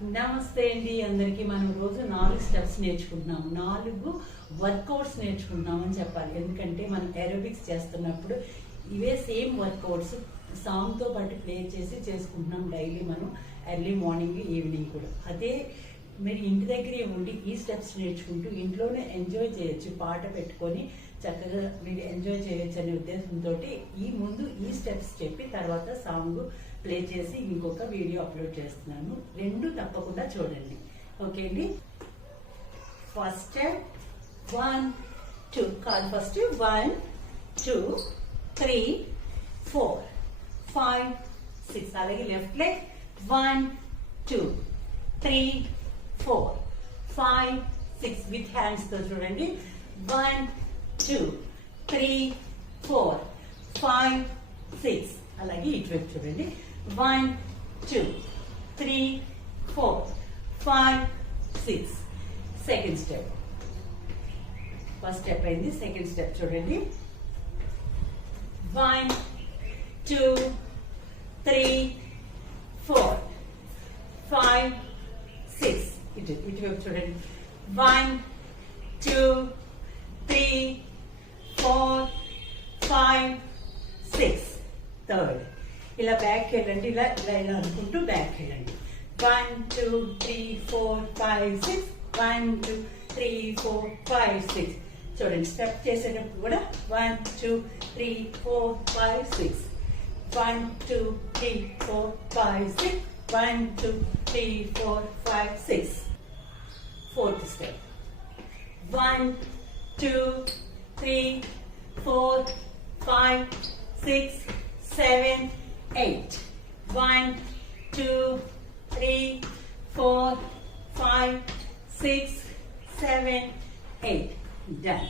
నమస్తే అండి అందరికీ. మనం రోజు 4 స్టెప్స్ నేర్చుకుంటున్నాం, 4 వర్కౌట్స్ నేర్చుకుంటున్నాం అని చెప్పాలి. ఎందుకంటే మనం ఏరోబిక్స్ చేస్తున్నప్పుడు ఇవే సేమ్ వర్కౌట్స్ సాంగ్తో పాటు ప్లే చేసి చేసుకుంటున్నాం డైలీ మనం, ఎర్లీ మార్నింగ్ ఈవినింగ్ కూడా. అదే మీరు ఇంటి దగ్గరే ఉండి ఈ స్టెప్స్ నేర్చుకుంటూ ఇంట్లోనే ఎంజాయ్ చేయొచ్చు, పాట పెట్టుకొని చక్కగా మీరు ఎంజాయ్ చేయొచ్చు అనే ఉద్దేశంతో ముందు ఈ స్టెప్స్ చెప్పి తర్వాత సాంగ్ ప్లే చేసి ఇంకొక వీడియో అప్లోడ్ చేస్తున్నాను. 2 తప్పకుండా చూడండి. ఓకే అండి. First step 1 2 call. ఫస్ట్ 1 2 3 4 5 6. అలాగే లెఫ్ట్ లెగ్ 1 2 3 4 5 6 విత్ హ్యాండ్స్ తో చూడండి. 1 2 3 4 5 6. అలాగే ఇటువైపు చూడండి. 1 2 3 4 5 6. Second step. ఫస్ట్ స్టెప్ అయింది, సెకండ్ స్టెప్ చూడండి. 1 2 3 4 5 6. ఇటువైపు చూడండి. 1 2 3 4 5 6. థర్డ్. ఇలా బ్యాక్ వెళ్ళండి, ఇలా ఇలా అనుకుంటూ బ్యాక్ వెళ్ళండి. 1 2 3 4 5 6. 1 2 3 4 5 6. చూడండి, స్టెప్ చేసేటప్పుడు కూడా 1 2 3 4 5 6. 1 2 3 4 5 6. 1 2 3 4 5 6. Fourth step. 1 2 3 4 5 6 7 8. 1 2 3 4 5 6 7 8. Done.